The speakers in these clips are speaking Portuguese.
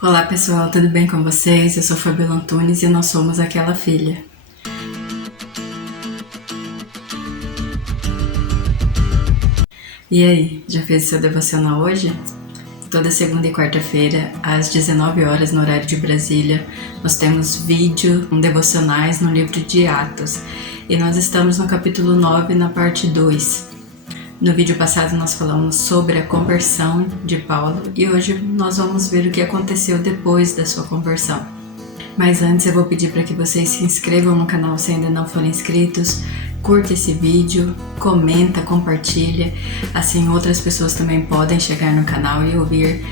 Olá pessoal, tudo bem com vocês? Eu sou Fabiola Antunes e nós somos Aquela Filha. E aí, já fez o seu devocional hoje? Toda segunda e quarta-feira, às 19 horas no horário de Brasília, nós temos vídeo devocionais no livro de Atos. E nós estamos no capítulo 9, na parte 2. No vídeo passado nós falamos sobre a conversão de Paulo e hoje nós vamos ver o que aconteceu depois da sua conversão. Mas antes eu vou pedir para que vocês se inscrevam no canal se ainda não forem inscritos, curta esse vídeo, comenta, compartilha, assim outras pessoas também podem chegar no canal e ouvir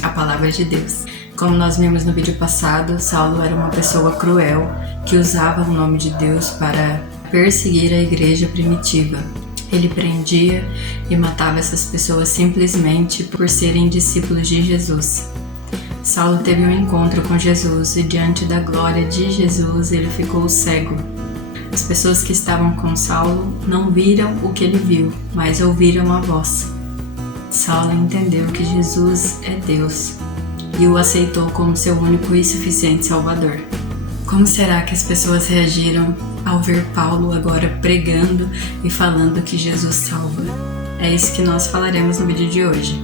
a palavra de Deus. Como nós vimos no vídeo passado, Saulo era uma pessoa cruel que usava o nome de Deus para perseguir a igreja primitiva. Ele prendia e matava essas pessoas simplesmente por serem discípulos de Jesus. Saulo teve um encontro com Jesus e diante da glória de Jesus ele ficou cego. As pessoas que estavam com Saulo não viram o que ele viu, mas ouviram a voz. Saulo entendeu que Jesus é Deus e o aceitou como seu único e suficiente Salvador. Como será que as pessoas reagiram ao ver Paulo agora pregando e falando que Jesus salva? É isso que nós falaremos no vídeo de hoje.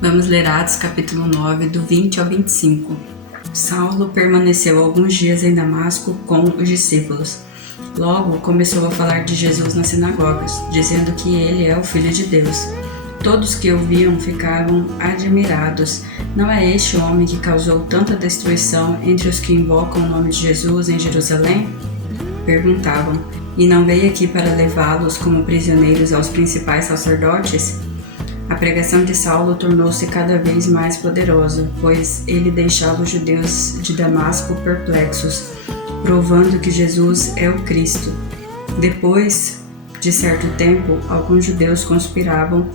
Vamos ler Atos capítulo 9, do 20 ao 25. Saulo permaneceu alguns dias em Damasco com os discípulos. Logo começou a falar de Jesus nas sinagogas, dizendo que ele é o Filho de Deus. Todos que ouviam ficavam admirados. Não é este o homem que causou tanta destruição entre os que invocam o nome de Jesus em Jerusalém? Perguntavam. E não veio aqui para levá-los como prisioneiros aos principais sacerdotes? A pregação de Saulo tornou-se cada vez mais poderosa, pois ele deixava os judeus de Damasco perplexos, provando que Jesus é o Cristo. Depois de certo tempo, alguns judeus conspiravam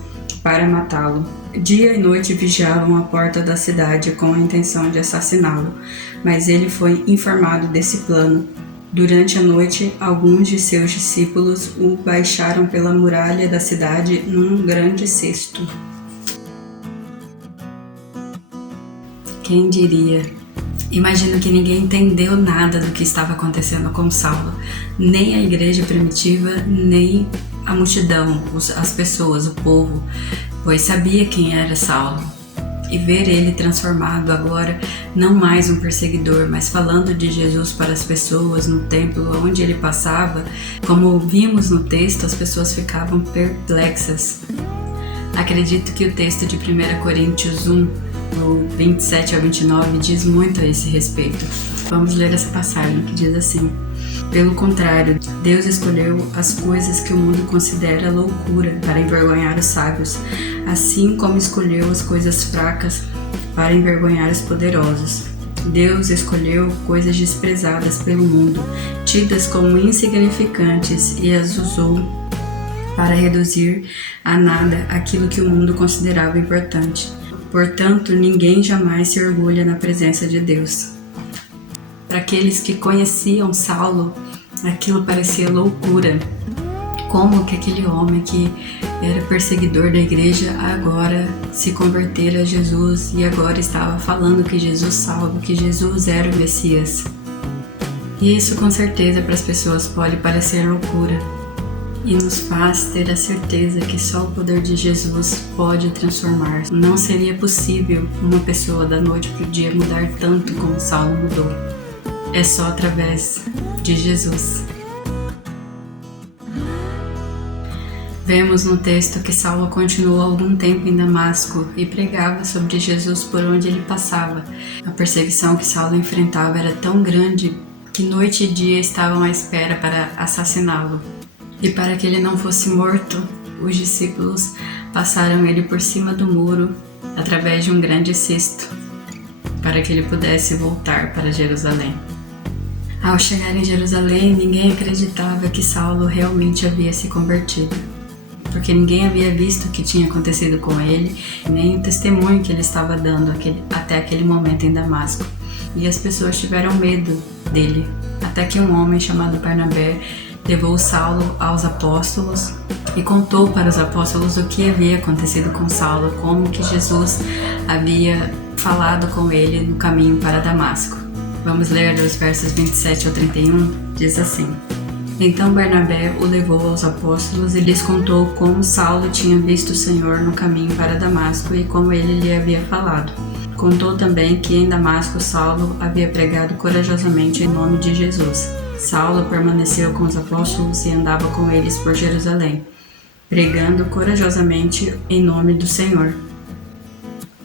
para matá-lo. Dia e noite vigiavam a porta da cidade com a intenção de assassiná-lo, mas ele foi informado desse plano. Durante a noite, alguns de seus discípulos o baixaram pela muralha da cidade num grande cesto. Quem diria? Imagino que ninguém entendeu nada do que estava acontecendo com Saulo, nem a igreja primitiva, nem a multidão, as pessoas, o povo, pois sabia quem era Saulo. E ver ele transformado agora, não mais um perseguidor, mas falando de Jesus para as pessoas no templo onde ele passava, como vimos no texto, as pessoas ficavam perplexas. Acredito que o texto de 1 Coríntios 1, do 27 ao 29, diz muito a esse respeito. Vamos ler essa passagem que diz assim: Pelo contrário, Deus escolheu as coisas que o mundo considera loucura para envergonhar os sábios, assim como escolheu as coisas fracas para envergonhar os poderosos. Deus escolheu coisas desprezadas pelo mundo, tidas como insignificantes, e as usou para reduzir a nada aquilo que o mundo considerava importante. Portanto, ninguém jamais se orgulha na presença de Deus. Para aqueles que conheciam Saulo, aquilo parecia loucura. Como que aquele homem que era perseguidor da igreja agora se convertera a Jesus e agora estava falando que Jesus salva, que Jesus era o Messias. E isso com certeza para as pessoas pode parecer loucura e nos faz ter a certeza que só o poder de Jesus pode transformar. Não seria possível uma pessoa da noite para o dia mudar tanto como Saulo mudou. É só através de Jesus. Vemos no texto que Saulo continuou algum tempo em Damasco e pregava sobre Jesus por onde ele passava. A perseguição que Saulo enfrentava era tão grande que noite e dia estavam à espera para assassiná-lo. E para que ele não fosse morto, os discípulos passaram ele por cima do muro através de um grande cesto, para que ele pudesse voltar para Jerusalém. Ao chegar em Jerusalém, ninguém acreditava que Saulo realmente havia se convertido, porque ninguém havia visto o que tinha acontecido com ele, nem o testemunho que ele estava dando até aquele momento em Damasco. E as pessoas tiveram medo dele, até que um homem chamado Barnabé levou Saulo aos apóstolos e contou para os apóstolos o que havia acontecido com Saulo, como que Jesus havia falado com ele no caminho para Damasco. Vamos ler dos versos 27 ao 31, diz assim: Então Barnabé o levou aos apóstolos e lhes contou como Saulo tinha visto o Senhor no caminho para Damasco e como ele lhe havia falado. Contou também que em Damasco Saulo havia pregado corajosamente em nome de Jesus. Saulo permaneceu com os apóstolos e andava com eles por Jerusalém, pregando corajosamente em nome do Senhor.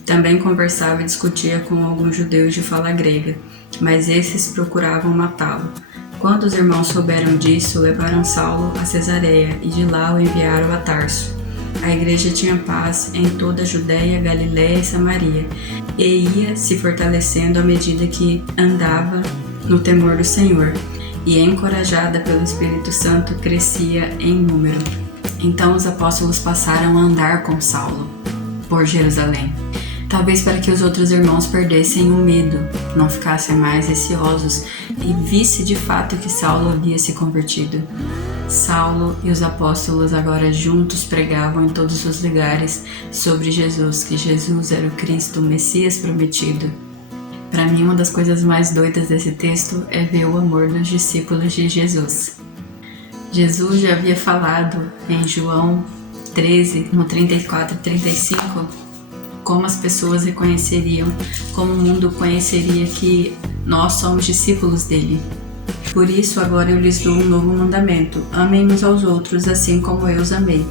Também conversava e discutia com alguns judeus de fala grega, mas esses procuravam matá-lo. Quando os irmãos souberam disso, levaram Saulo a Cesareia e de lá o enviaram a Tarso. A igreja tinha paz em toda a Judéia, Galiléia e Samaria, e ia se fortalecendo à medida que andava no temor do Senhor, e encorajada pelo Espírito Santo, crescia em número. Então os apóstolos passaram a andar com Saulo por Jerusalém, talvez para que os outros irmãos perdessem o medo, não ficassem mais receosos e visse de fato que Saulo havia se convertido. Saulo e os apóstolos agora juntos pregavam em todos os lugares sobre Jesus, que Jesus era o Cristo, o Messias prometido. Para mim, uma das coisas mais doidas desse texto é ver o amor dos discípulos de Jesus. Jesus já havia falado em João 13, no 34 e 35, como as pessoas reconheceriam, como o mundo conheceria que nós somos discípulos dele. Por isso, agora eu lhes dou um novo mandamento: amem uns aos outros, assim como eu os amei.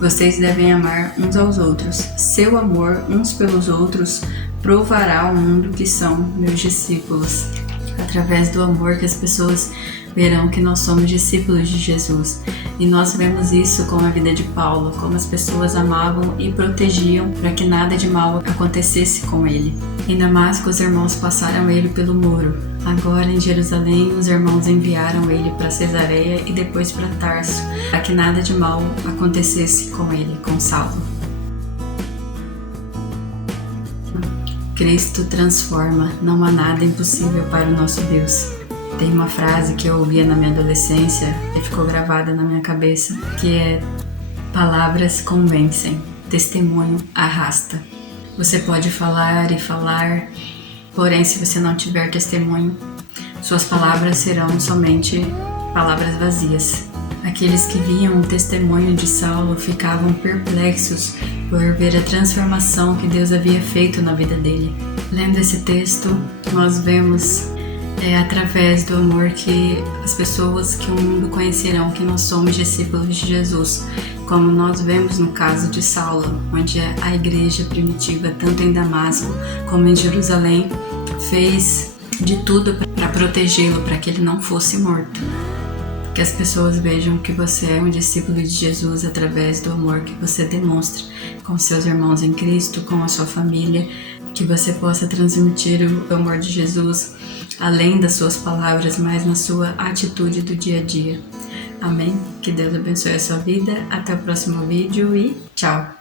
Vocês devem amar uns aos outros. Seu amor uns pelos outros provará ao mundo que são meus discípulos. Através do amor que as pessoas verão que nós somos discípulos de Jesus. E nós vemos isso com a vida de Paulo, como as pessoas amavam e protegiam para que nada de mal acontecesse com ele. Em Damasco, os irmãos passaram ele pelo muro. Agora, em Jerusalém, os irmãos enviaram ele para Cesareia e depois para Tarso, para que nada de mal acontecesse com ele, com Saulo. Cristo transforma, não há nada impossível para o nosso Deus. Tem uma frase que eu ouvia na minha adolescência e ficou gravada na minha cabeça, que é: palavras convencem, testemunho arrasta. Você pode falar e falar, porém se você não tiver testemunho, suas palavras serão somente palavras vazias. Aqueles que viam o testemunho de Saulo ficavam perplexos por ver a transformação que Deus havia feito na vida dele. Lendo esse texto, nós vemos através do amor que as pessoas, que o mundo conhecerão que nós somos discípulos de Jesus, como nós vemos no caso de Saulo, onde a igreja primitiva, tanto em Damasco como em Jerusalém, fez de tudo para protegê-lo, para que ele não fosse morto. Que as pessoas vejam que você é um discípulo de Jesus através do amor que você demonstra com seus irmãos em Cristo, com a sua família, que você possa transmitir o amor de Jesus além das suas palavras, mas na sua atitude do dia a dia. Amém? Que Deus abençoe a sua vida. Até o próximo vídeo e tchau!